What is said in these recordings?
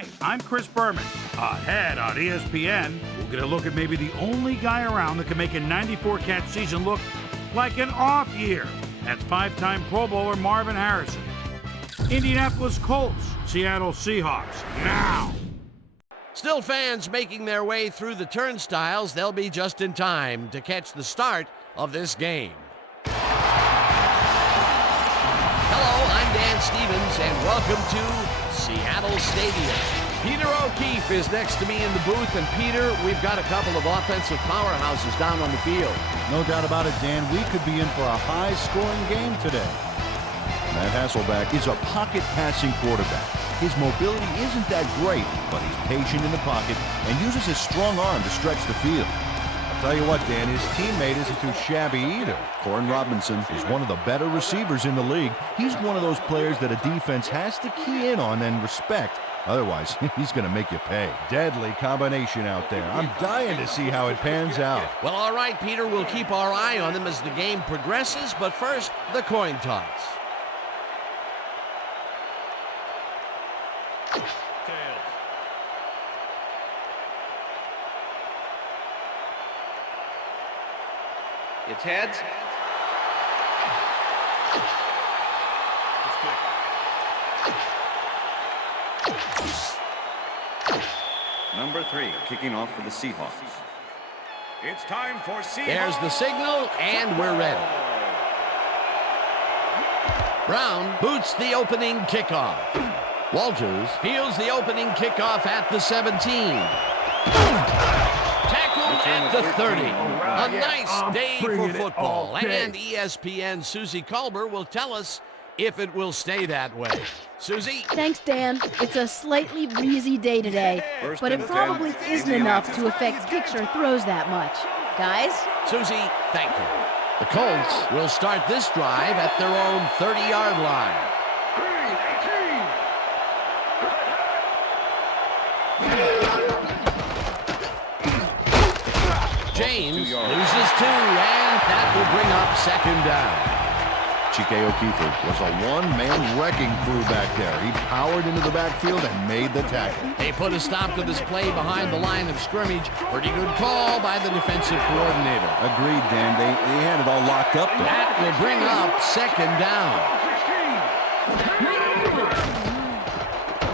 Hi, I'm Chris Berman. Ahead on ESPN, we'll get a look at maybe the only guy around that can make a 94-catch season look like an off year. That's five-time Pro Bowler Marvin Harrison. Indianapolis Colts, Seattle Seahawks, now. Still fans making their way through the turnstiles. They'll be just in time to catch the start of this game. Hello, I'm Dan Stevens, and welcome to Seattle Stadium. Peter O'Keefe is next to me in the booth, and Peter, we've got a couple of offensive powerhouses down on the field. No doubt about it, Dan. We could be in for a high-scoring game today. Matt Hasselbeck is a pocket-passing quarterback. His mobility isn't that great, but he's patient in the pocket and uses his strong arm to stretch the field. I'll tell you what, Dan, his teammate isn't too shabby either. Corin Robinson is one of the better receivers in the league. He's one of those players that a defense has to key in on and respect. Otherwise, he's going to make you pay. Deadly combination out there. I'm dying to see how it pans out. Well, all right, Peter, we'll keep our eye on them as the game progresses, but first, the coin toss. It's heads. Number 3, kicking off for the Seahawks. It's time for Seahawks. There's the signal, and we're ready. Brown boots the opening kickoff. Walters fields the opening kickoff at the 17. Tackled at the 30. A nice day for football. And ESPN's Susie Culber will tell us if it will stay that way. Susie? Thanks, Dan. It's a slightly breezy day today, but it probably isn't enough to affect kicks or throws that much. Guys? Susie, thank you. The Colts will start this drive at their own 30-yard line. James loses 2, and that will bring up second down. Chike O'Keefe was a one-man wrecking crew back there. He powered into the backfield and made the tackle. They put a stop to this play behind the line of scrimmage. Pretty good call by the defensive coordinator. Agreed, Dan. They had it all locked up there. That will bring up second down.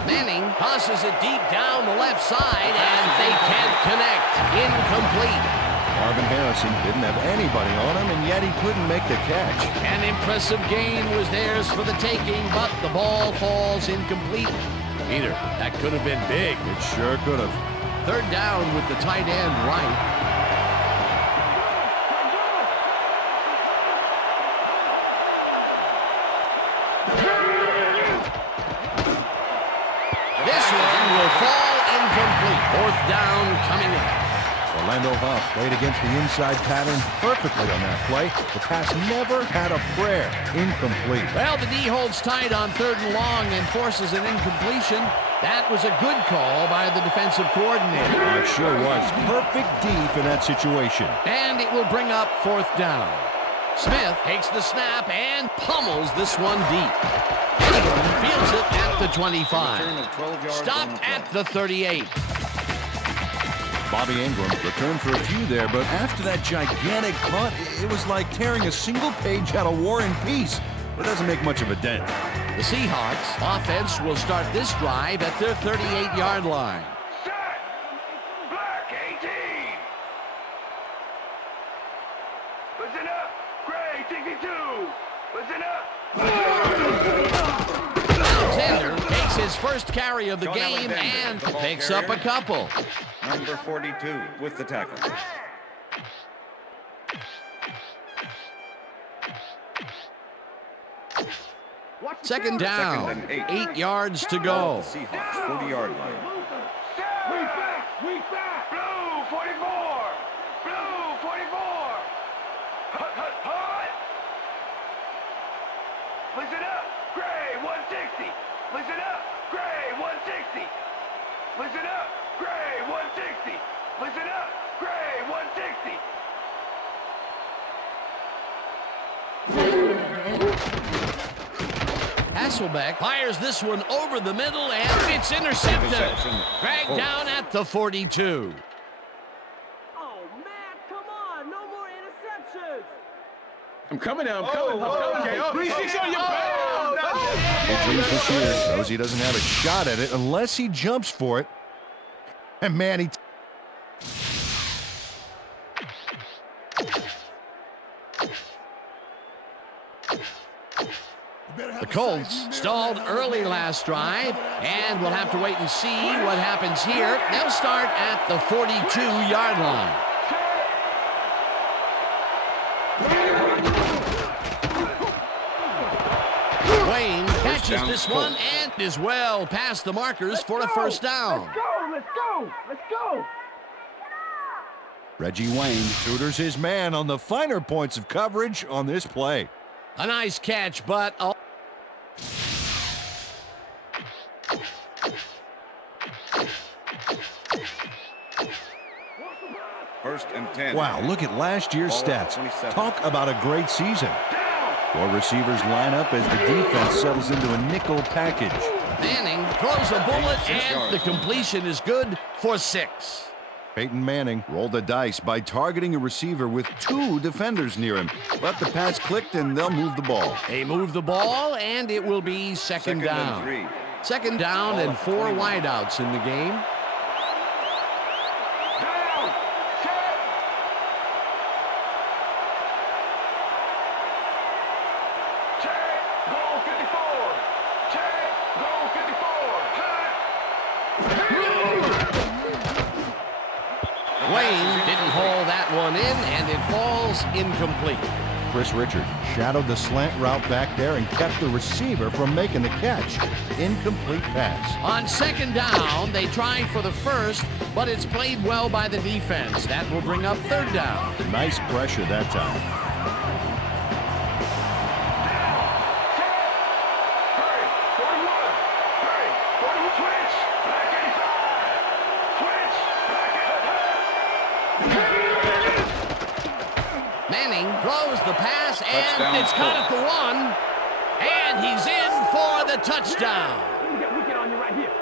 Manning tosses it deep down the left side, and they can't connect. Incomplete. Marvin Harrison didn't have anybody on him, and yet he couldn't make the catch. An impressive gain was theirs for the taking, but the ball falls incomplete. Peter, that could have been big. It sure could have. Third down with the tight end right. This one will fall incomplete. Fourth down coming up. Orlando Huff played against the inside pattern perfectly on that play. The pass never had a prayer. Incomplete. Well, the D holds tight on 3rd and long and forces an incompletion. That was a good call by the defensive coordinator. It sure was. Perfect D for that situation. And it will bring up 4th down. Smith takes the snap and pummels this one deep. Ingram fields it at the 25. Stopped at the 38. Bobby Ingram returned for a few there, but after that gigantic punt, it was like tearing a single page out of War and Peace. But it doesn't make much of a dent. The Seahawks offense will start this drive at their 38-yard line. Set! Black 18! Listen up! Gray 62! Listen up! Alexander takes his first carry of the game and picks up a couple. Number 42 with the tackle. Second down, 8 yards to go. Seahawks 40-yard line. We back! We back! Blue 44! Blue 44! Hut, hut, hut! Listen up! Gray 160! Listen up! Gray 160! Listen up! Gray 160! Listen up! Gray 160! Hasselbeck fires this one over the middle, and it's intercepted. Dragged down at the 42. Oh, Matt, come on. No more interceptions. I'm coming now. I'm coming. Okay. 3-6 on your back. Big dreams this year. Knows he doesn't have a shot at it unless he jumps for it. And man, he... The Colts stalled early last drive, and we'll have to wait and see what happens here. They'll start at the 42-yard line. Wayne catches this one and is well past the markers for a first down. Let's go. Reggie Wayne tutors his man on the finer points of coverage on this play. A nice catch, but... First and 10. Wow, look at last year's Ball stats. 27. Talk about a great season. 4 receivers line up as the defense settles into a nickel package. Manning throws a bullet, 6 and yards. the completion is good for 6. Peyton Manning rolled the dice by targeting a receiver with 2 defenders near him. But the pass clicked, and they'll move the ball. They move the ball, and it will be second down. and 3. Second down and 4 wideouts in the game. Wayne didn't haul that one in, and it falls incomplete. Chris Richard shadowed the slant route back there and kept the receiver from making the catch. Incomplete pass. On second down, they try for the first, but it's played well by the defense. That will bring up third down. Nice pressure that time. Manning throws the pass, and Touchdown, it's caught at Colts. the 1, and he's in for the touchdown. We get on you right here.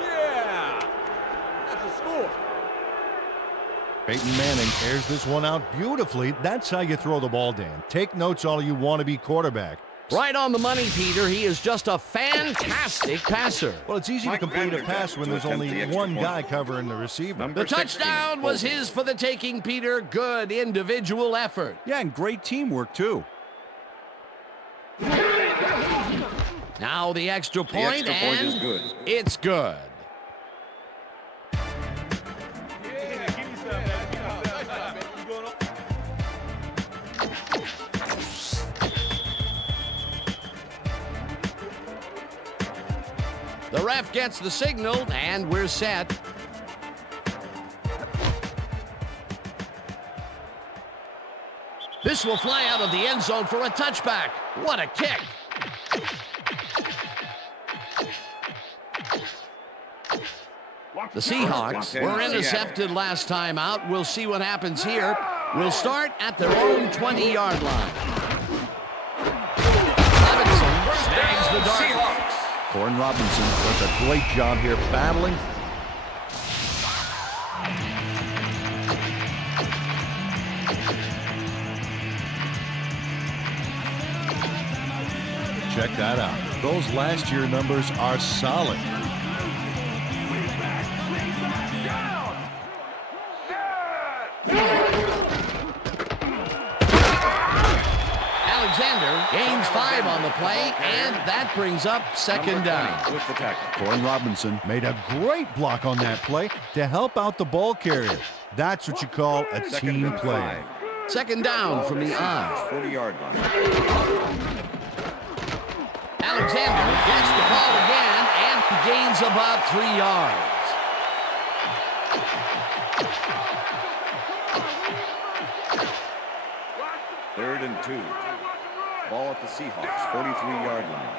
Yeah. That's a score. Peyton Manning airs this one out beautifully. That's how you throw the ball, Dan. Take notes all you want to be quarterback. Right on the money, Peter. He is just a fantastic passer. Well, it's easy to Mike complete a Vanderbilt pass when to there's attempt only the extra one point. guy covering the receiver. Number The 16, touchdown was Colts. his for the taking, Peter. Good individual effort. Yeah, and great teamwork, too. Now the extra The point, extra point and is good. it's good. The ref gets the signal, and we're set. This will fly out of the end zone for a touchback. What a kick. The Seahawks were intercepted last time out. We'll see what happens here. We'll start at their own 20-yard line. Levinson snags the dart. Seahawks. Corin Robinson does a great job here battling. Check that out. Those last year numbers are solid. Alexander gains 5 on the play, and that brings up second down. With the tackle. Corin Robinson made a great block on that play to help out the ball carrier. That's what you call a Second team and play. 5. Second down from the I. 40-yard line. Alexander gets the ball again and gains about 3 yards. Third and 2. Ball at the Seahawks, 43-yard line.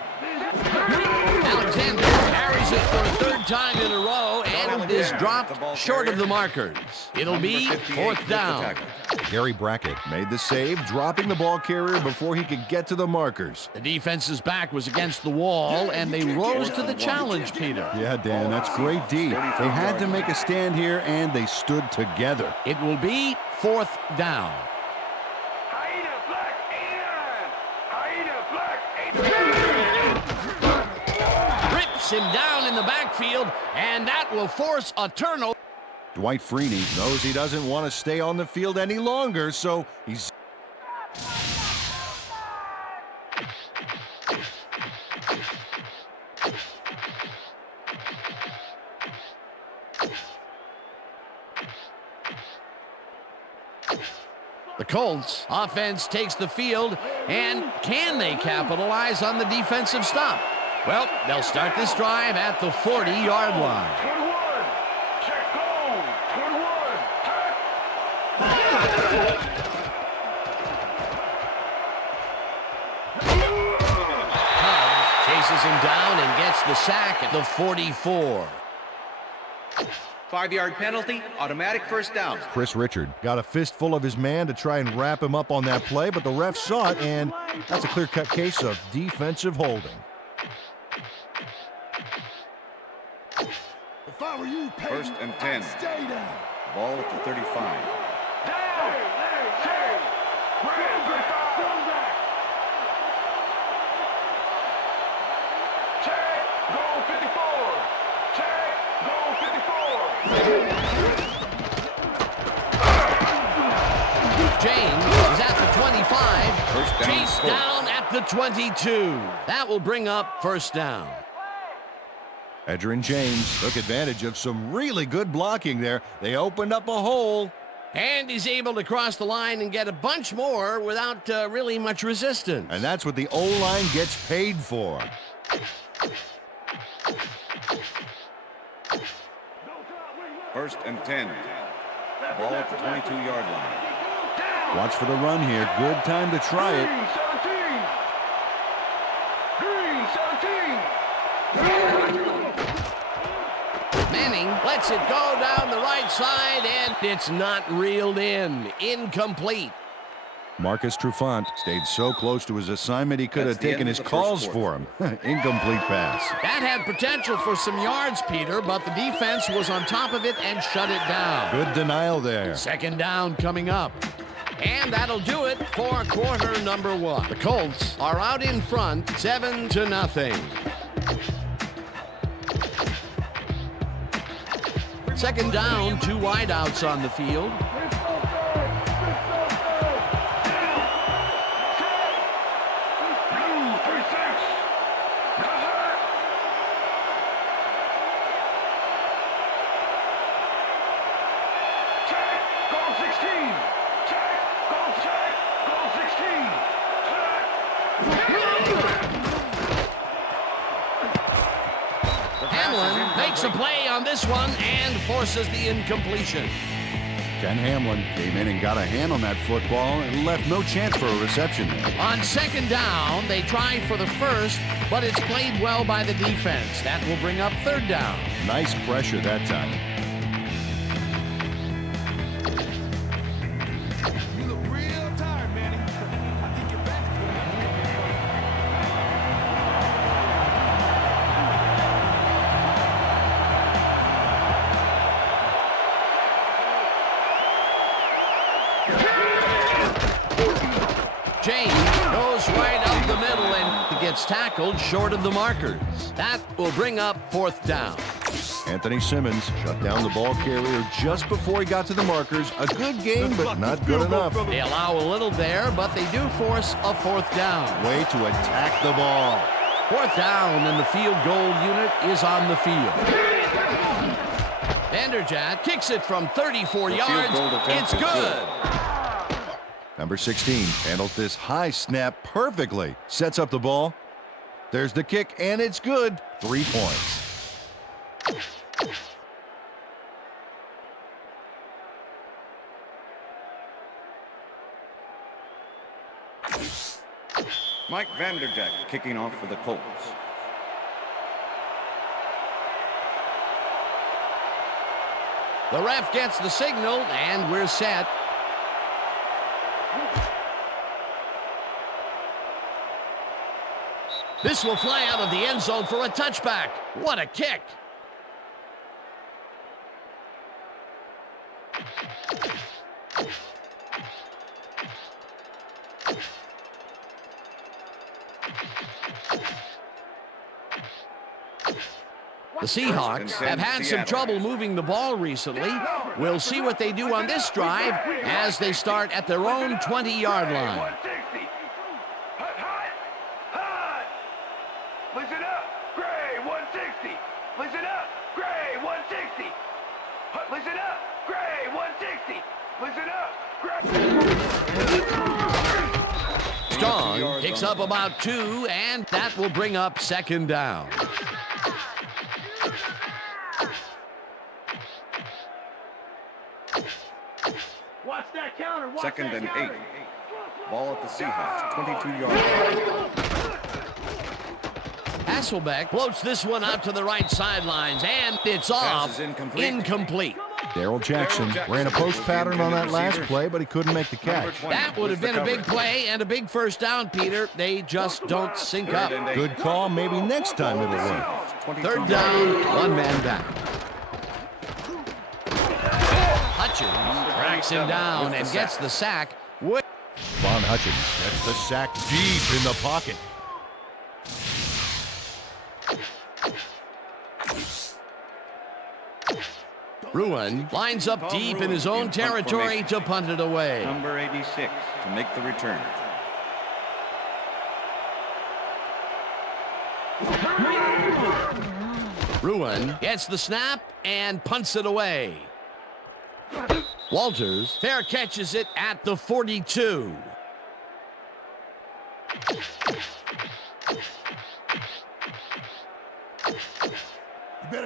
Alexander carries it for a third time in a row and is dropped short of the markers. It'll be Number 58 fourth with the down. tackle. Gary Brackett made the save, dropping the ball carrier before he could get to the markers. The defense's back was against the wall, and they rose to the challenge, Peter. Yeah, Dan, that's great D. They had to make a stand here, and they stood together. It will be 4th down. Rips him down in the backfield, and that will force a turnover. Dwight Freeney knows he doesn't want to stay on the field any longer, so he's... The Colts offense takes the field, and can they capitalize on the defensive stop? Well, they'll start this drive at the 40-yard line. 21. Check goal. 21. Cubs chases him down and gets the sack at the 44. 5-yard penalty, automatic first down. Chris Richard got a fistful of his man to try and wrap him up on that play, but the ref saw it, and that's a clear-cut case of defensive holding. If I were you, Peyton, 1st and 10. I'd stay down. Ball at the 35. Down. Check. Goal 54. Check. Goal 54. James is at the 25. First down, Chase Colts. down at the 22. That will bring up 1st down. Edgerrin James took advantage of some really good blocking there. They opened up a hole. And he's able to cross the line and get a bunch more without really much resistance. And that's what the O-line gets paid for. First and 10. Ball at the 22-yard line. Watch for the run here. Good time to try it. Green 17. Manning lets it go down the right side, and it's not reeled in. Incomplete. Marcus Trufant stayed so close to his assignment he could That's have the taken end his of the first calls for him. Incomplete pass. That had potential for some yards, Peter, but the defense was on top of it and shut it down. Good denial there. 2nd down coming up. And that'll do it for quarter number 1. The Colts are out in front, 7-0. 2nd down, 2 wideouts on the field. Blue 36. Check. Goal 16. Check. Goal 16. Hamlin makes a play on this one and forces the incompletion. Ken Hamlin came in and got a hand on that football and left no chance for a reception there. On 2nd down, they try for the first, but it's played well by the defense. That will bring up 3rd down. Nice pressure that time. You look real tired, Manny. I think you're back. James goes right up the middle and gets tackled short of the markers. That will bring up 4th down. Anthony Simmons shut down the ball carrier just before he got to the markers. A good game, but not good enough. They allow a little there, but they do force a 4th down. Way to attack the ball. 4th down, and the field goal unit is on the field. Vanderjagt kicks it from 34 yards. It's good. Number 16 handles this high snap perfectly. Sets up the ball. There's the kick, and it's good. 3 points. Mike Vanderjagt kicking off for the Colts. The ref gets the signal, and we're set. This will fly out of the end zone for a touchback. What a kick. The Seahawks have had some trouble moving the ball recently. We'll see what they do on this drive as they start at their own 20-yard line. 160. Hut, hut, hut. Listen up, Gray, 160. Listen up, Gray, 160. Hut, listen up, Gray, 160. Listen up, Gray. Strong picks up about 2, and that will bring up second down. Watch that counter. Watch Second that and counter. 8. Ball at the Seahawks, 22-yard line. Hasselbeck floats this one out to the right sidelines, and it's off. Incomplete. Darrell Jackson ran a post pattern on that last play, but he couldn't make the catch. That would have been a big play and a big first down, Peter. They just don't sync up. Good call. Maybe next time it'll work. Third down, one man down. Hutchins tracks him down and gets the sack. Von Hutchins gets the sack deep in the pocket. Ruin lines up deep in his own territory to punt it away. Number 86 to make the return. Ruin gets the snap and punts it away. Walters fair catches it at the 42.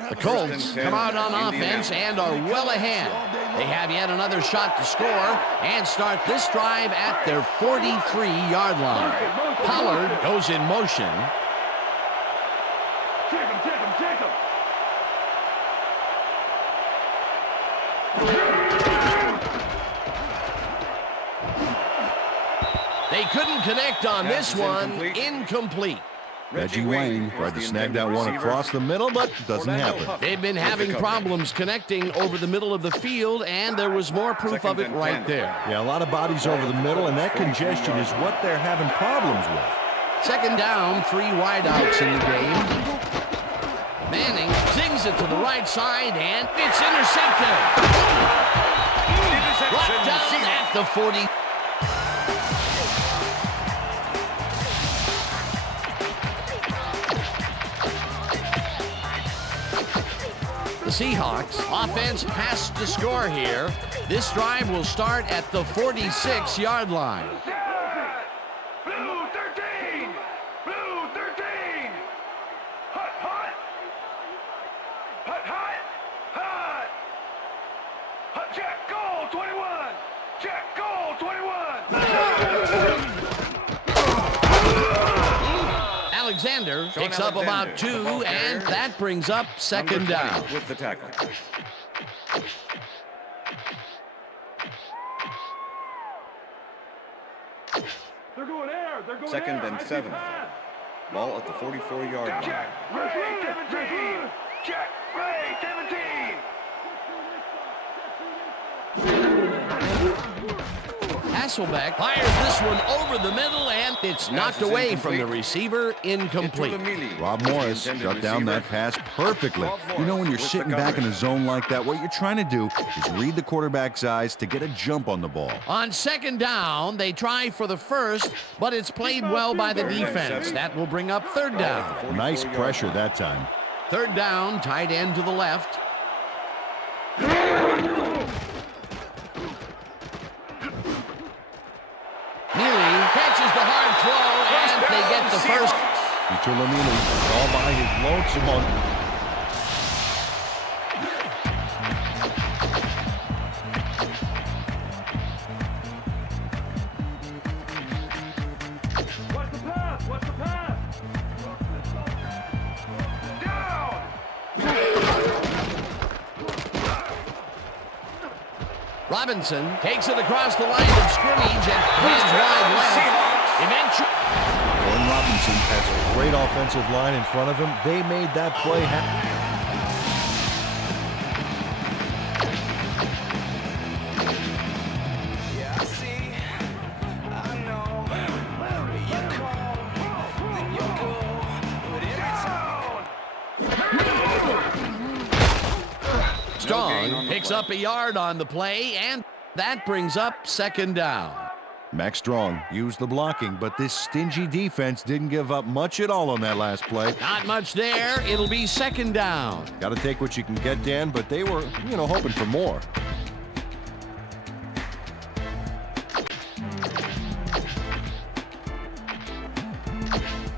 The Colts come out on offense and are well ahead. They have yet another shot to score and start this drive at their 43-yard line. Pollard goes in motion. Check him, check him, check him. They couldn't connect on this one. Incomplete. Reggie Wayne tried to snag that one across the middle, but doesn't happen. They've been having problems connecting over the middle of the field, and there was more proof of it right there. Yeah, a lot of bodies over the middle, and that congestion is what they're having problems with. Second down, 3 wideouts in the game. Manning zings it to the right side, and it's intercepted. Brought down at the 40. The Seahawks offense has to score here. This drive will start at the 46-yard line. Blue 13. Blue 13. Hut, hut. Hut, hut. Hut. Hut, check, goal 21. Check, goal 21. Alexander picks up about 2, and that brings up second down. With the tackle. They're going air. They're going Second air. and 7. Ball at the 44-yard line. Check, Ray 17. Check, Ray 17. Hasselbeck fires this one over the middle, and it's knocked away from the receiver. Incomplete. Rob Morris shut down that pass perfectly. You know, when you're sitting back in a zone like that, what you're trying to do is read the quarterback's eyes to get a jump on the ball. On second down, they try for the first, but it's played well by the defense. That will bring up third down. Nice pressure that time. Third down, tight end to the left. Neely catches the hard throw, and they get the first. Neely all by his lonesome on. What's the pass? What's the pass? Down. Robinson takes it across the line of scrimmage and heads wide left. Eventually, Robinson has a great offensive line in front of him. They made that play happen. Strong picks up a yard on the play, and that brings up second down. Max Strong used the blocking, but this stingy defense didn't give up much at all on that last play. Not much there. It'll be second down. Got to take what you can get, Dan, but they were, hoping for more.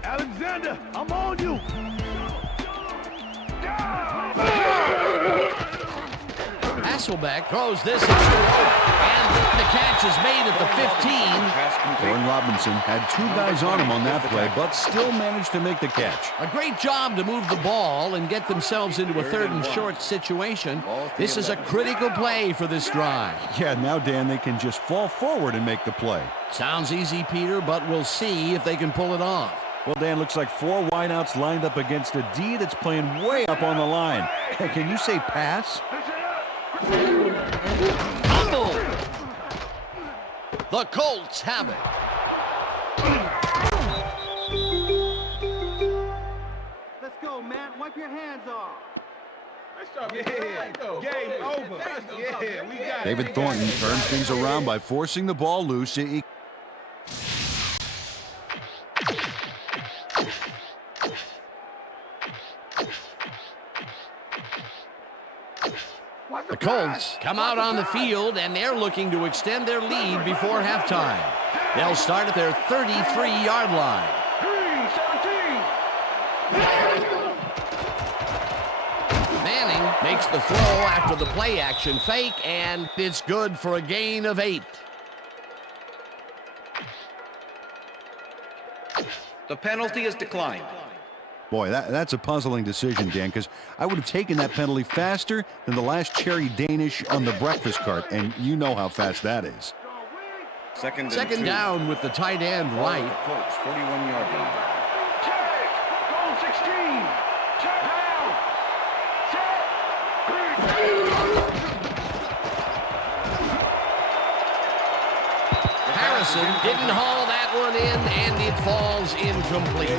Alexander, I'm on you. Hasselbeck throws this into the rope, and the catch is made at the 15. Warren Robinson had two guys on him on that play, but still managed to make the catch. A great job to move the ball and get themselves into a third and short situation. This is a critical play for this drive. Yeah, now, Dan, they can just fall forward and make the play. Sounds easy, Peter, but we'll see if they can pull it off. Well, Dan, looks like four wideouts lined up against a D that's playing way up on the line. Can you say pass? Fumble! The Colts have it. Let's go, Matt. Wipe your hands off. Game over. Yeah, we got David Thornton turns things around by forcing the ball loose. The Colts come out on the field, and they're looking to extend their lead before halftime. They'll start at their 33-yard line. Manning makes the throw after the play-action fake, and it's good for a gain of 8. The penalty is declined. Boy, that's a puzzling decision, Dan, because I would have taken that penalty faster than the last cherry Danish on the breakfast cart, and you know how fast that is. Second down with the tight end right. Colts, 41-yard line. Check! Goal 16! Check down! Harrison didn't haul that one in, and it falls incomplete.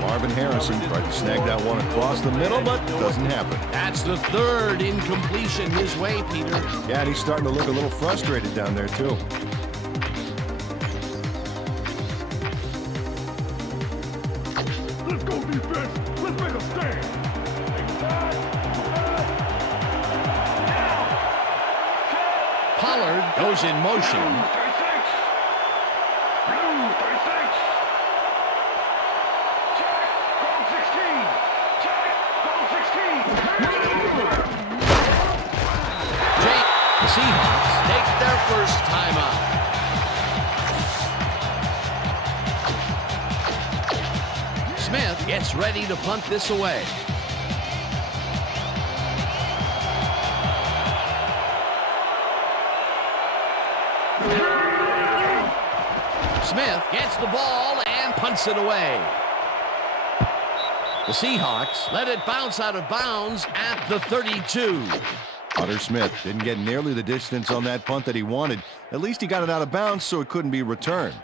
Marvin Harrison tried to snag that one across the middle, but it doesn't happen. That's the third incompletion his way, Peter. Yeah, and he's starting to look a little frustrated down there, too. Let's go defense. Let's make a stand. Pollard goes in motion. 36! Check! Goal 16! Check! Goal 16! Jake, the Seahawks take their first timeout. Smith gets ready to punt this away. Smith gets the ball and punts it away. The Seahawks let it bounce out of bounds at the 32. Otter Smith didn't get nearly the distance on that punt that he wanted. At least he got it out of bounds so it couldn't be returned.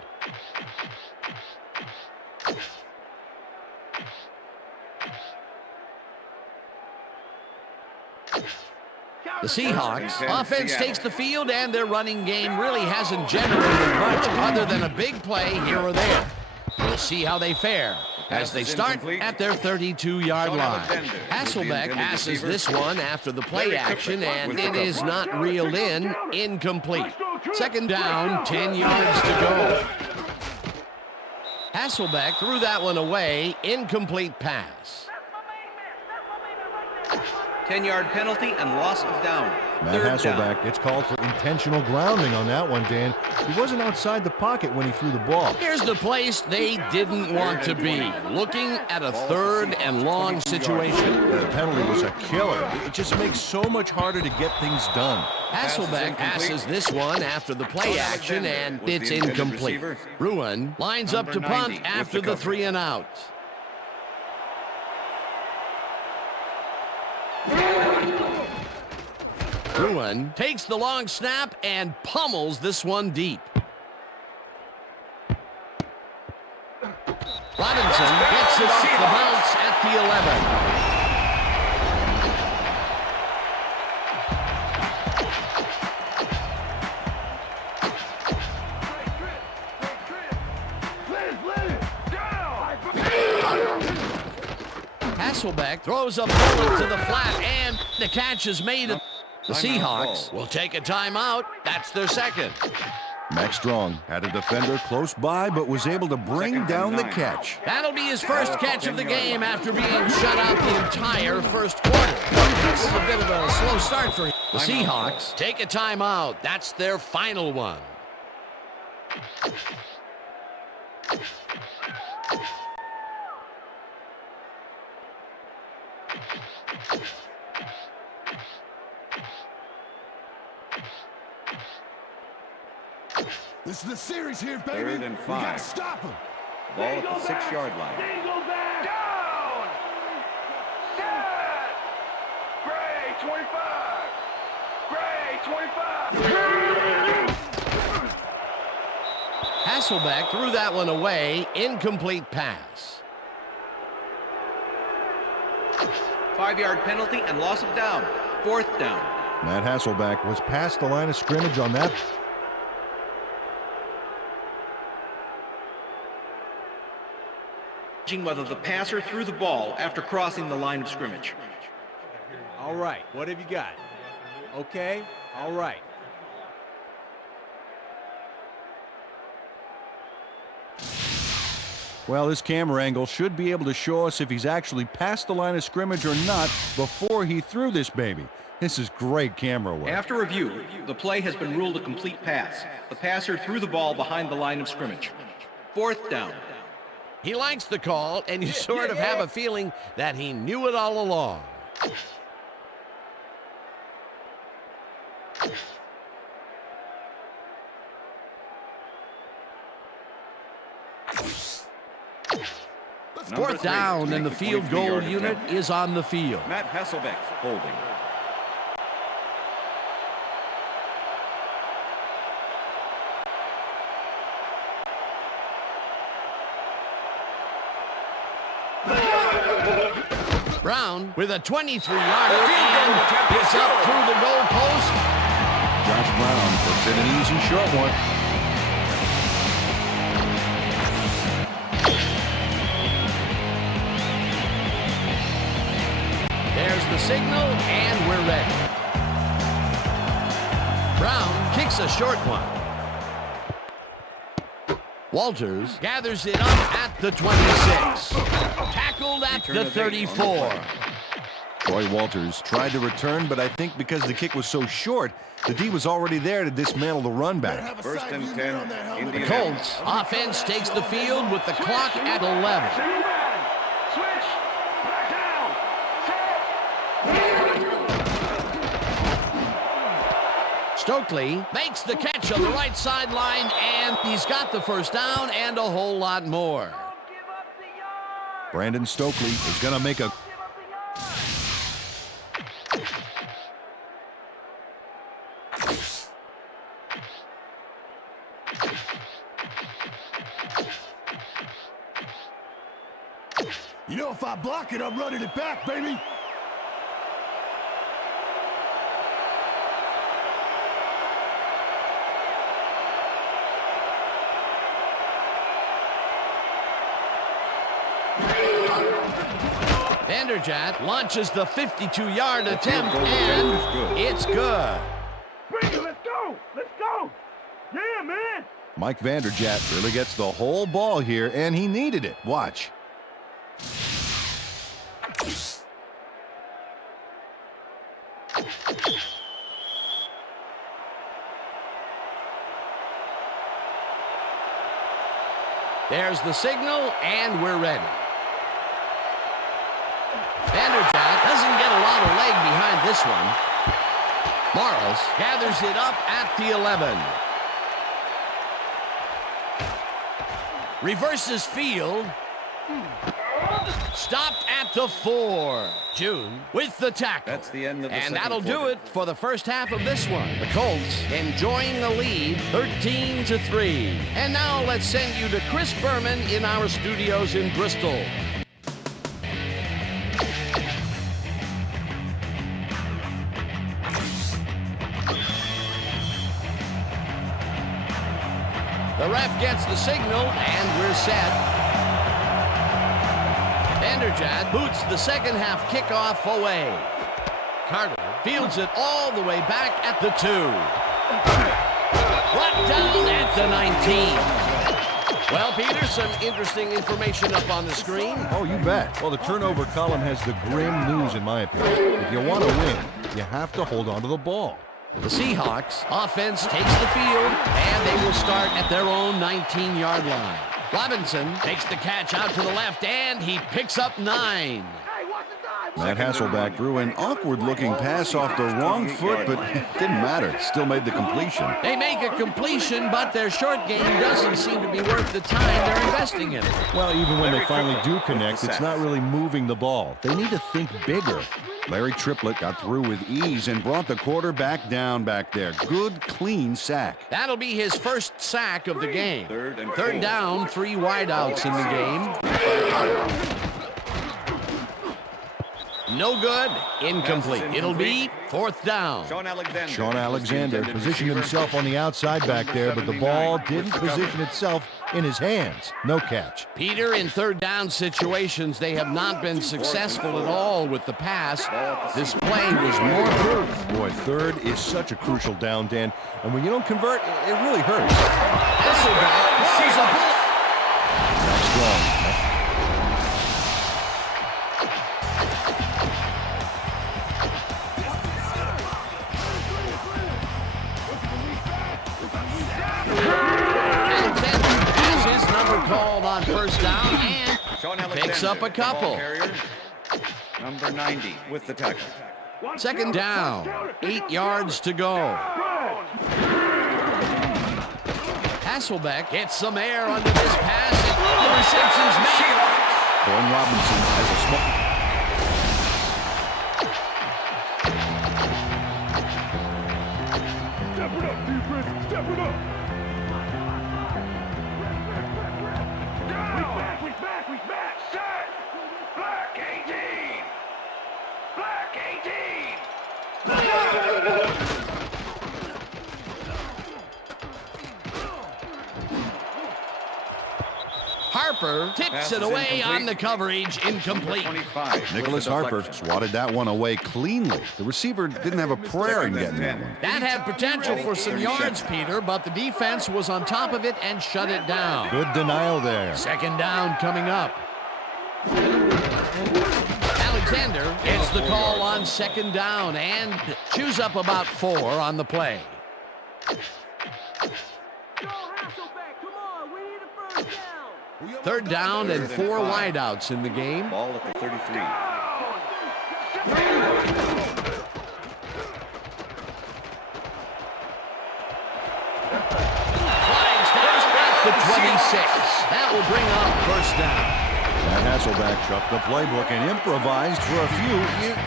The Seahawks offense takes the field, and their running game really hasn't generated much other than a big play here or there. We'll see how they fare as they start at their 32-yard line. Hasselbeck passes this one after the play action, and it is not reeled in. Incomplete. Second down, 10 yards to go. Hasselbeck threw that one away. Incomplete pass. 10-yard penalty and loss of down. Matt Hasselbeck gets called for intentional grounding on that one, Dan. He wasn't outside the pocket when he threw the ball. Here's the place they didn't want to be, looking at a third and long situation. The penalty was a killer. It just makes so much harder to get things done. Hasselbeck passes this one after the play action, and it's incomplete. Bruin lines up to punt after the 3 and out. Bruin takes the long snap and pummels this one deep. Robinson gets it off the bounce at the 11. Hasselbeck throws a bullet to the flat, and the catch is made. The Seahawks will take a timeout. That's their second. Max Strong had a defender close by, but was able to bring down the catch. That'll be his first catch of the game after being shut out the entire first quarter. This is a bit of a slow start for him. The Seahawks take a timeout. That's their final one. This is the series here, baby. 3rd and 5. We gotta stop him. Ball at the 6-yard line. Down! Set! Gray, 25! Gray, 25! Hasselbeck threw that one away. Incomplete pass. 5-yard penalty and loss of down. 4th down. Matt Hasselbeck was past the line of scrimmage on that. Whether the passer threw the ball after crossing the line of scrimmage. All right, what have you got? Okay, all right. Well, this camera angle should be able to show us if he's actually past the line of scrimmage or not before he threw this baby. This is great camera work. After review, the play has been ruled a complete pass. The passer threw the ball behind the line of scrimmage. 4th down. He likes the call, and you sort of have a feeling that he knew it all along. Fourth down, and the field goal unit is on the field. Matt Hasselbeck holding. Brown with a 23-yarder, and it's up through the goal post. Josh Brown puts in an easy short one. There's the signal, and we're ready. Brown kicks a short one. Walters gathers it up at the 26. Tackled at the 34. Troy Walters tried to return, but I think because the kick was so short, the D was already there to dismantle the run back. 1st and 10. The Colts offense takes the field with the clock at 11. Switch! Back down! Stokely makes the catch on the right sideline, and he's got the first down and a whole lot more. Brandon Stokely is going to make a... You know, if I block it, I'm running it back, baby. Vanderjagt launches the 52-yard attempt, and it's good. Bring it, let's go! Let's go! Yeah, man! Mike Vanderjagt really gets the whole ball here, and he needed it. Watch. There's the signal, and we're ready. Vanderjagt doesn't get a lot of leg behind this one. Morris gathers it up at the 11. Reverses field. Stopped at the 4. June with the tackle. That's the end of the and second that'll do quarter. it for the first half of this one. The Colts enjoying the lead 13-3. And now let's send you to Chris Berman in our studios in Bristol. The ref gets the signal, and we're set. Vanderjagt boots the second half kickoff away. Carter fields it all the way back at the 2. Brought down at the 19. Well, Peter, some interesting information up on the screen. Oh, you bet. Well, the turnover column has the grim news, in my opinion. If you want to win, you have to hold on to the ball. The Seahawks offense takes the field, and they will start at their own 19-yard line. Robinson takes the catch out to the left, and he picks up 9. Matt Hasselbeck threw an awkward-looking pass off the wrong foot, but it didn't matter. Still made the completion. They make a completion, but their short game doesn't seem to be worth the time they're investing in it. Well, even when they finally do connect, it's not really moving the ball. They need to think bigger. Larry Triplett got through with ease and brought the quarterback down back there. Good, clean sack. That'll be his first sack of the game. Third down, 3 wideouts in the game. No good. Incomplete. It'll be 4th down. Sean Alexander positioned himself on the outside back there, but the ball didn't position itself in his hands. No catch. Peter, in 3rd down situations, they have not been successful at all with the pass. This play was more proof. Boy, 3rd is such a crucial down, Dan. And when you don't convert, it really hurts. Hasselbeck sees a ball. Not strong. Called on 1st down and picks up a couple. Number 90 with the tackle. 2nd down, 8 yards to go. Hasselbeck gets some air under this pass, and the reception's made. Gordon Robinson has a small... Step it up, defense. Step it up. We back, set! Black 18! Black 18! Harper tips it away on the coverage, incomplete. Nicholas Harper swatted that one away cleanly. The receiver didn't have a prayer in getting that one. That had potential for some yards, Peter, but the defense was on top of it and shut it down. Good denial there. 2nd down coming up. Alexander gets the call on 2nd down and chews up about 4 on the play. Go Hasselbeck, come on, we need a 1st down. 3rd down and 4 wideouts in the game. Ball at the 33. Flags down at the 26. That will bring up 1st down. Matt Hasselbeck chucked the playbook and improvised for a few.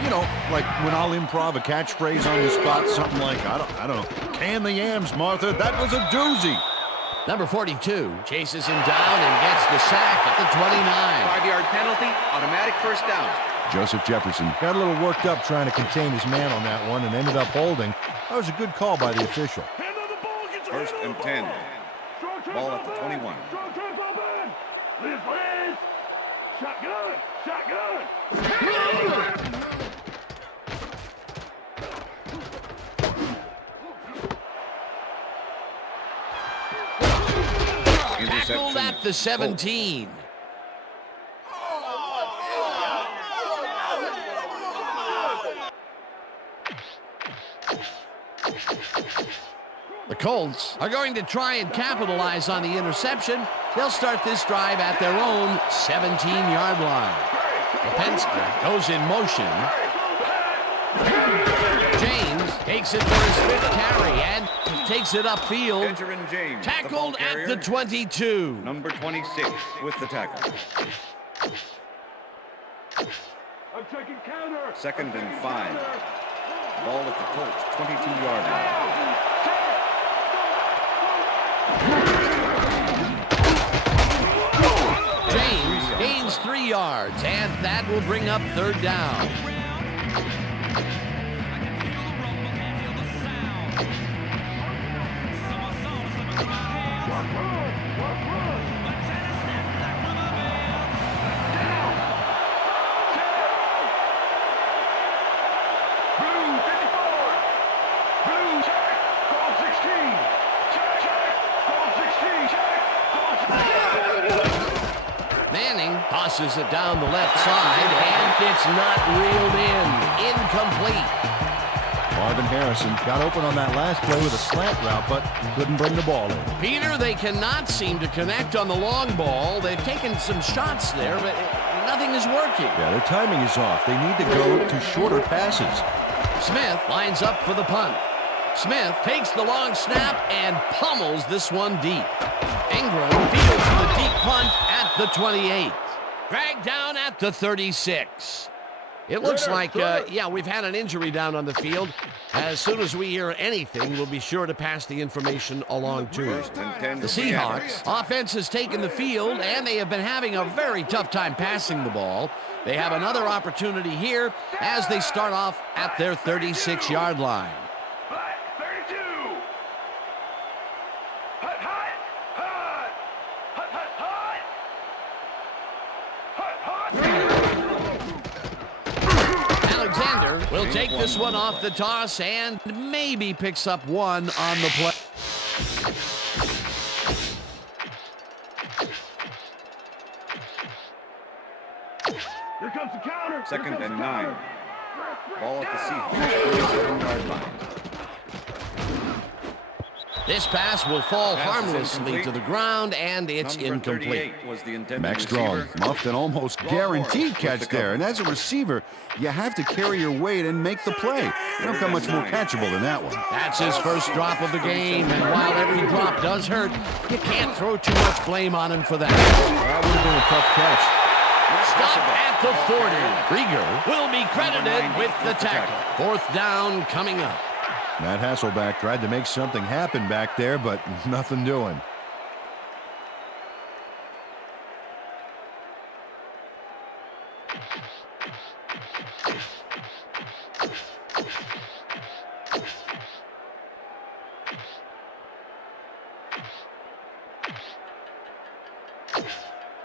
You know, like when I'll improv a catchphrase on the spot, something like, I don't know, can the yams, Martha. That was a doozy. Number 42 chases him down and gets the sack at the 29. 5-yard penalty, automatic 1st down. Joseph Jefferson got a little worked up trying to contain his man on that one and ended up holding. That was a good call by the official. 1st and 10. Ball at the 21. Please. Shotgun! Tackled at the 17. The Colts are going to try and capitalize on the interception. They'll start this drive at their own 17-yard line. Penske goes in motion. James Takes it for his 5th carry and takes it upfield. Benjamin James, Tackled the ball at the 22. Number 26 with the tackle. I'm taking counter. 2nd and 5. Ball at the Colts 22-yard line. James gains 3 yards, and that will bring up 3rd down. Tosses it down the left side, and it's not reeled in. Incomplete. Marvin Harrison got open on that last play with a slant route, but couldn't bring the ball in. Peter, they cannot seem to connect on the long ball. They've taken some shots there, but nothing is working. Yeah, their timing is off. They need to go to shorter passes. Smith lines up for the punt. Smith takes the long snap and pummels this one deep. Ingram fields the deep punt at the 28. Dragged down at the 36. It looks like, we've had an injury down on the field. As soon as we hear anything, we'll be sure to pass the information along to you. The Seahawks offense has taken the field, and they have been having a very tough time passing the ball. They have another opportunity here as they start off at their 36-yard line. Will take this one off the toss and maybe picks up 1 on the play. Here comes the counter. 2nd and 9. Ball at the Seahawks 37-yard line. This pass will fall harmlessly to the ground, and it's incomplete. Was the intended Max Strong muffed an almost guaranteed catch there, and as a receiver, you have to carry your weight and make the play. You don't got much more catchable than that one. That's his first drop of the game, and while every drop does hurt, you can't throw too much blame on him for that. That would have been a tough catch. Stop at the 40. Rieger will be credited with the tackle. 4th down coming up. Matt Hasselback tried to make something happen back there, but nothing doing.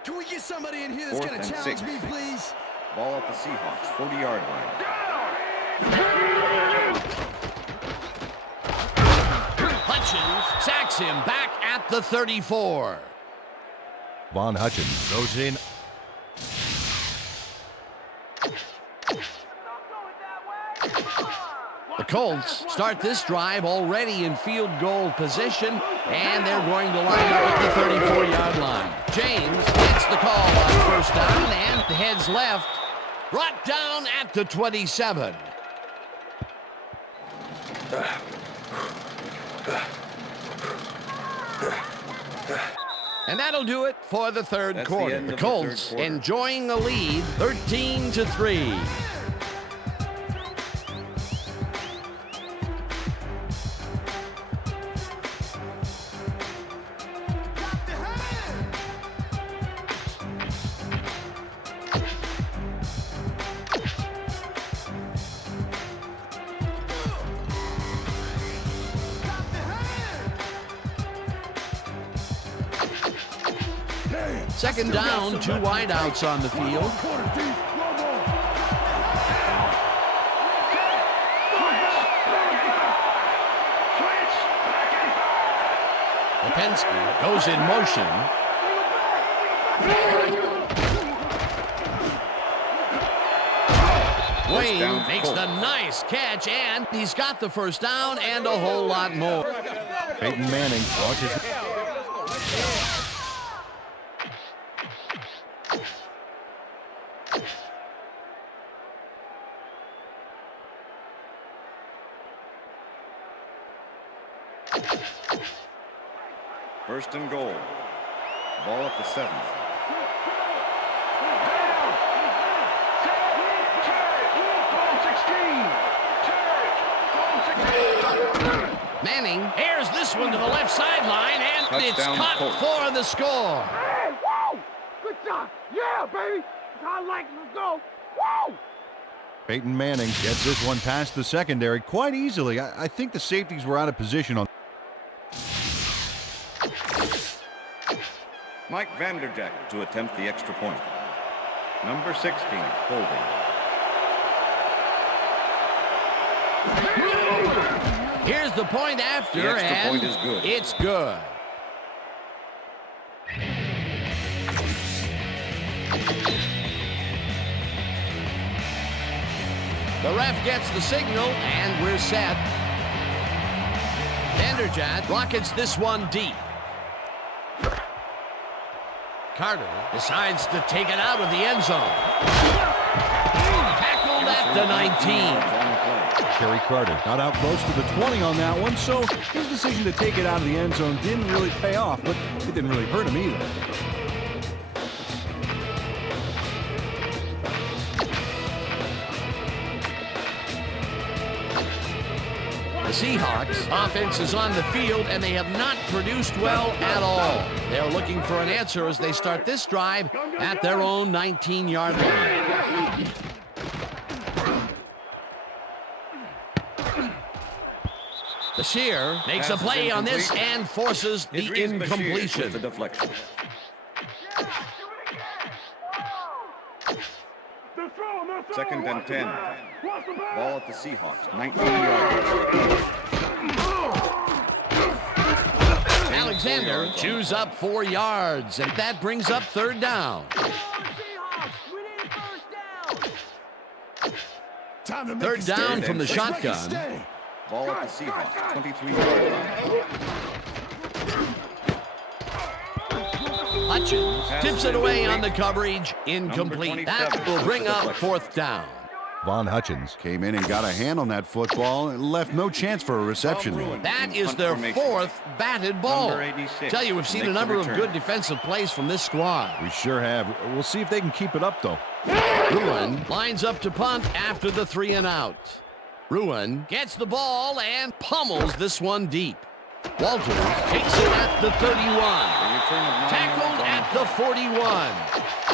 Can we get somebody in here that's going to challenge me, please? Ball at the Seahawks 40-yard line. Hutchins sacks him back at the 34. Von Hutchins goes in. The Colts start this drive already in field goal position, and they're going to line up at the 34-yard line. James gets the call on 1st down and heads left, brought down at the 27. And that'll do it for the 3rd quarter. The Colts enjoying a lead, 13-3. Second down, 2 wideouts on the field. Lipinski goes in motion. Wayne makes the nice catch, and he's got the 1st down and a whole lot more. Peyton Manning launches. First and goal. Ball at the 7. Manning airs this one to the left sideline, and Touchdown, it's caught Colts. for the score. Hey, woo! Good job. Yeah, baby. I like it. Let's go. Woo! Peyton Manning gets this one past the secondary quite easily. I think the safeties were out of position on. Mike Vanderjagt to attempt the extra point. Number 16, holding. Here's the point after, The extra and point is good. It's good. The ref gets the signal, and we're set. Vanderjagt rockets this one deep. Carter decides to take it out of the end zone. Tackled at the 19. Kerry Carter got out close to the 20 on that one, so his decision to take it out of the end zone didn't really pay off, but it didn't really hurt him either. The Seahawks offense is on the field, and they have not produced well at all. They're looking for an answer as they start this drive at their own 19-yard line. Bashir makes a play on this and forces the incompletion. The deflection. Second and 10. Ball at the Seahawks, 19 yards. Alexander chews up 4 yards, and that brings up third down. Third down from the shotgun. Ball at the Seahawks, 23-yard line. Hutchins tips it away on the coverage. Incomplete. That will bring up fourth down. Von Hutchins came in and got a hand on that football and left no chance for a reception. That is their fourth batted ball. Tell you, we've seen a number of good defensive plays from this squad. We sure have. We'll see if they can keep it up, though. Ruin lines up to punt after the 3 and out. Ruin gets the ball and pummels this one deep. Walters takes it at the 31. Tackled at the 41.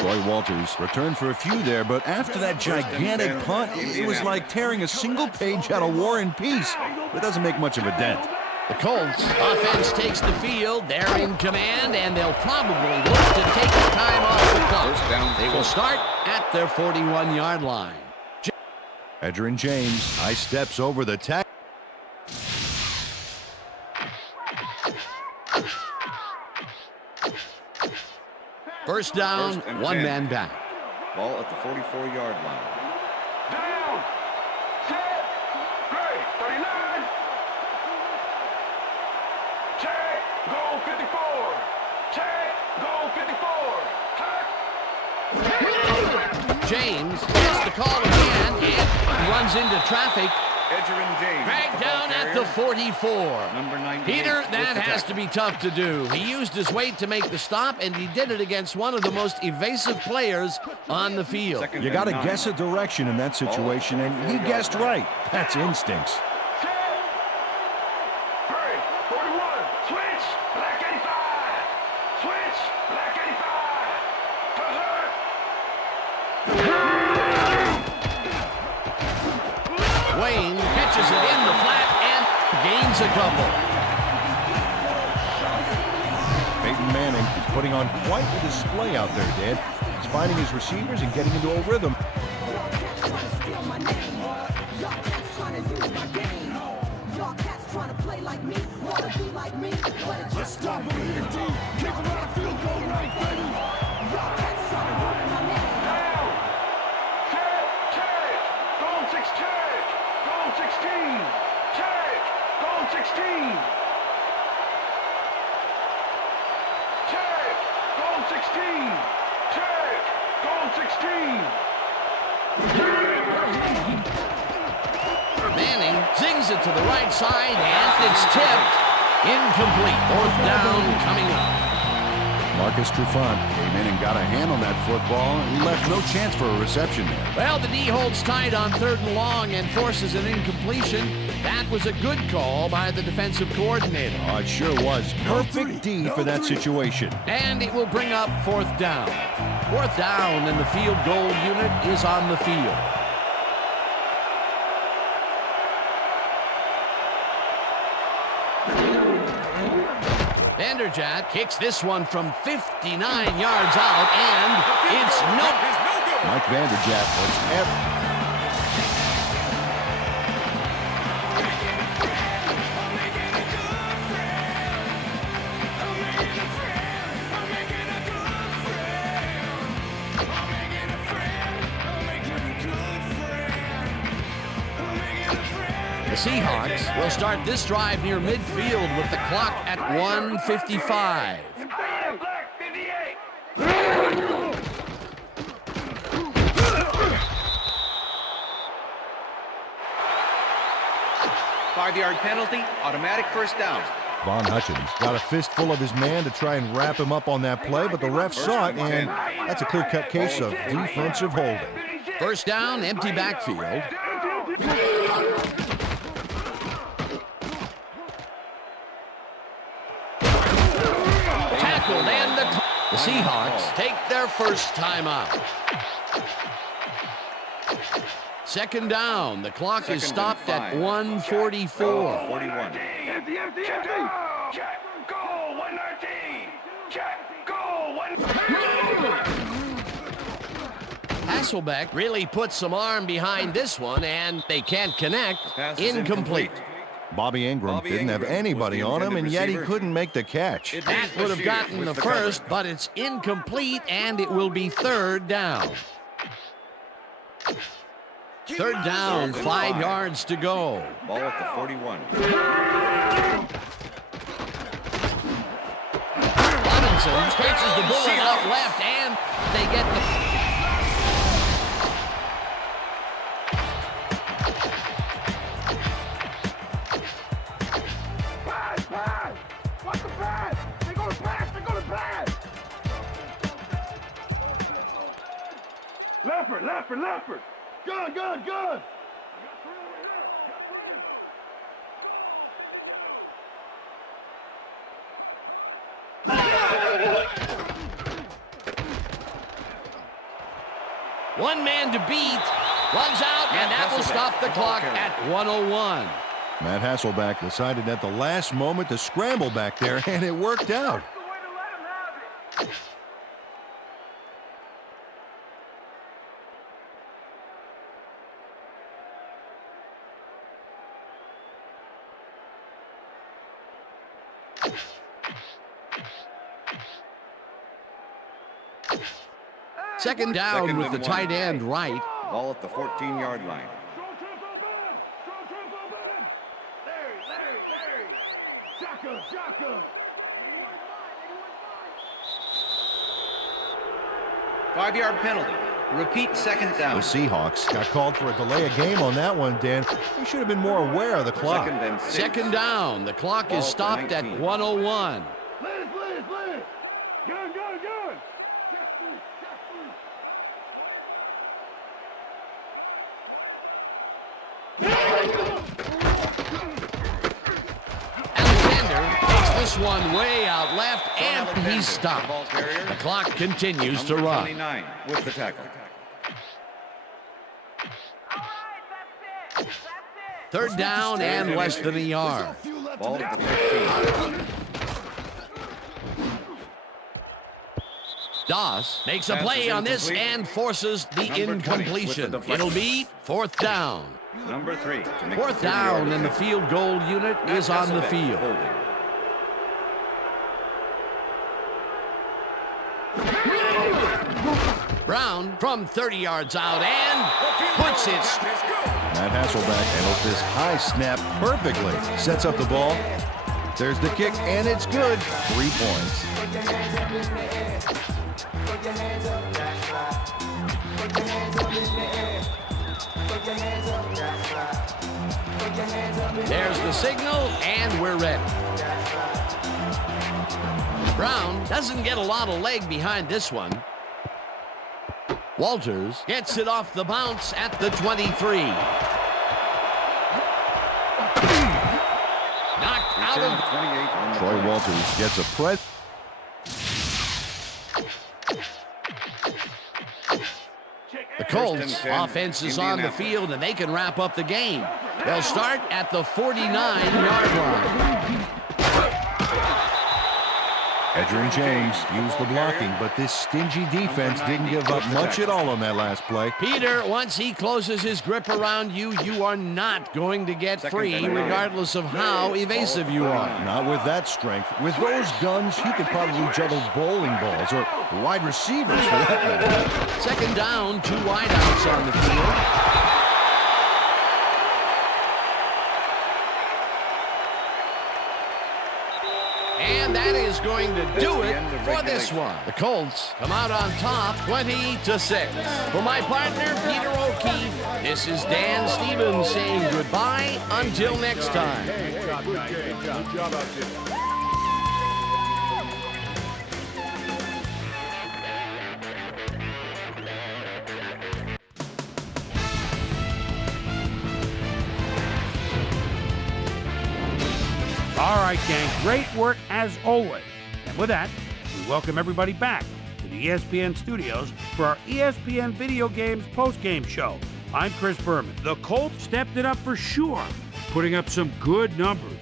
Troy Walters returned for a few there, but after that gigantic punt, it was like tearing a single page out of War and Peace. It doesn't make much of a dent. The Colts offense takes the field. They're in command, and they'll probably look to take the time off the clock. They will start at their 41-yard line. Edgerrin James high steps over the tackle. First down, one man back. Ball at the 44-yard line. Down. Set. Great. 39. Check. Goal 54. Check. Goal 54. Check. James gets the call again and runs into traffic. Edgerrin James. Dragged down at the 44. Number 98. Peter, that has to be tough to do. He used his weight to make the stop, and he did it against one of the most evasive players on the field. You got to guess a direction in that situation, and he guessed right. That's instincts. Set. Great. 41. Switch. Black 85. Switch. Black 85. Touchdown. Wayne catches it in the flat and gains a couple. Peyton Manning is putting on quite a display out there, Dan. He's finding his receivers and getting into a rhythm. Let's stop believing, team. Kick them out of field goal right, baby. Goal 6 check. Goal 16. Check. Goal 16. Check. Goal 16. Check. Goal 16. Manning zings it to the right side, and it's tipped. Incomplete. Fourth down coming coming up. Marcus Trufant came in and got a hand on that football and left no chance for a reception there. Well, the D holds tight on 3rd and long and forces an incompletion. That was a good call by the defensive coordinator. Oh, it sure was. Perfect D for that situation. And it will bring up 4th down. 4th down, and the field goal unit is on the field. Vanderjagt kicks this one from 59 yards out, and it's no. Mike Vanderjagt looks The Seahawks will start this drive near midfield with the clock at 1:55. Five-yard penalty, automatic first down. Von Hutchins got a fistful of his man to try and wrap him up on that play, but the ref saw it, and that's a clear-cut case of defensive holding. First down, empty backfield. Tackled, and the Seahawks take their first timeout. Second down. The clock is stopped at 1:44. 41. Check, goal, 119. Check, goal, 1. Hasselbeck really put some arm behind this one, and they can't connect. Incomplete. Bobby Ingram didn't have anybody on him, and yet he couldn't make the catch. That would have gotten the first, but it's incomplete, and it will be third down. Third down, 5 yards to go. Ball at the 41. Robinson chases the bullet out left, and they get the... Pass! Watch the pass! They're gonna pass! They're gonna pass! Leopard! Good! One man to beat, runs out, and that will stop the clock at 1:01. Matt Hasselbeck decided at the last moment to scramble back there, and it worked out. Second down with the tight end right. Ball at the 14-yard line. Shotgun! 5-yard penalty. Repeat second The down. Seahawks got called for a delay of game on that one, Dan. They should have been more aware of the clock. Second down. The clock is stopped at 1:01. Liz! Gun! Alexander takes this one way out left, and he's stopped. The clock continues to run. 29 with the tackle. Third down and less than a yard. Ball at the 15. Doss makes a play on this and forces the incompletion. It'll be fourth down. Number 3. to make Fourth the 30-yard down, and the attempt. field goal unit is on the field. Holding. Brown from 30 yards out and puts it. Matt Hasselbeck handles this high snap perfectly. Sets up the ball. There's the kick, and it's good. 3 points. There's the signal, and we're ready. Brown doesn't get a lot of leg behind this one. Walters gets it off the bounce at the 23. Knocked out of... Troy Walters gets a press. The Colts offense is on the field, and they can wrap up the game. They'll start at the 49-yard line. Edgerrin James used the blocking, but this stingy defense didn't give up much at all on that last play. Peter, once he closes his grip around you, you are not going to get free, regardless of how evasive you are. Not with that strength. With those guns, he could probably juggle bowling balls or wide receivers for that matter. Second down, 2 wideouts on the field. And that is going to do it for this one. The Colts come out on top 20-6. For my partner, Peter O'Keefe, this is Dan Stevens saying goodbye until next time. Good job out there. All right, gang, great work as always. And with that, we welcome everybody back to the ESPN studios for our ESPN Video Games postgame show. I'm Chris Berman. The Colts stepped it up for sure, putting up some good numbers.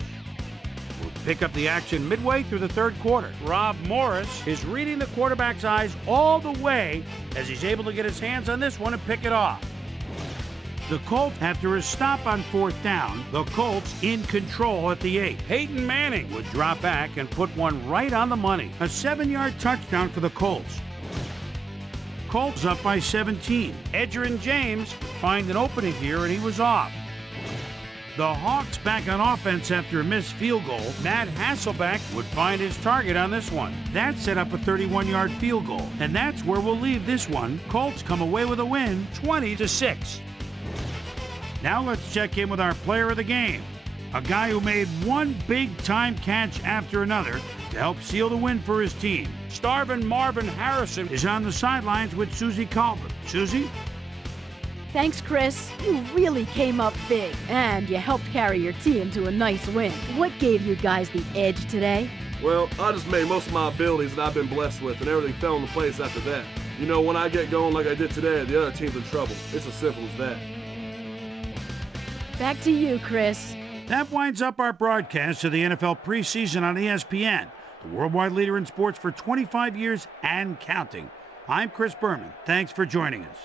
We'll pick up the action midway through the third quarter. Rob Morris is reading the quarterback's eyes all the way as he's able to get his hands on this one and pick it off. The Colts, after a stop on fourth down, the Colts in control at the 8. Peyton Manning would drop back and put one right on the money. A 7-yard touchdown for the Colts. Colts up by 17. Edgerrin James find an opening here and he was off. The Hawks back on offense after a missed field goal. Matt Hasselbeck would find his target on this one. That set up a 31-yard field goal. And that's where we'll leave this one. Colts come away with a win, 20-6. Now let's check in with our player of the game, a guy who made one big-time catch after another to help seal the win for his team. Starvin' Marvin Harrison is on the sidelines with Susie Calvin. Susie? Thanks, Chris. You really came up big, and you helped carry your team to a nice win. What gave you guys the edge today? Well, I just made most of my abilities that I've been blessed with, and everything fell into place after that. You know, when I get going like I did today, the other team's in trouble. It's as simple as that. Back to you, Chris. That winds up our broadcast of the NFL preseason on ESPN, the worldwide leader in sports for 25 years and counting. I'm Chris Berman. Thanks for joining us.